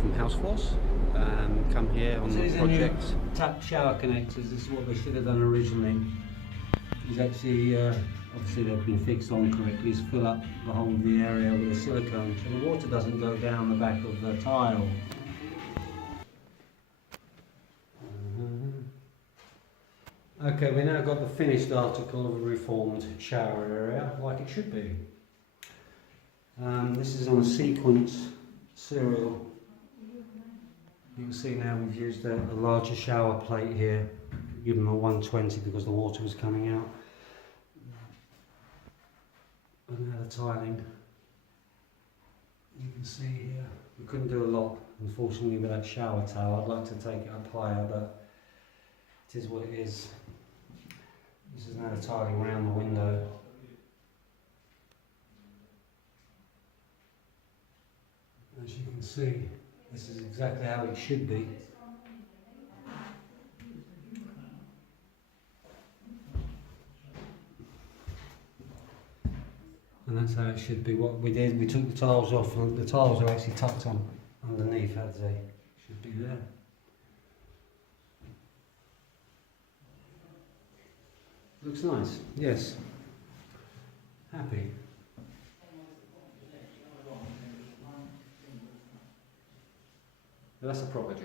from Houseforce. Come here on the project. Tap shower connectors. This is what they should have done originally. Is actually obviously they've been fixed on correctly. Is fill up the whole of the area with a silicone so the water doesn't go down the back of the tile. Okay, we now got the finished article of a reformed shower area, like it should be. This is on a sequence serial. You can see now we've used a larger shower plate here, given a 120 because the water was coming out. And now the tiling. You can see here, we couldn't do a lot, unfortunately, with that shower towel. I'd like to take it up higher, but it is what it is. This is now the tiling around the window. As you can see, this is exactly how it should be. And that's how it should be. What we did, we took the tiles off, and the tiles are actually tucked on underneath, as they should be there. Looks nice, yes. Happy. That's a proper job.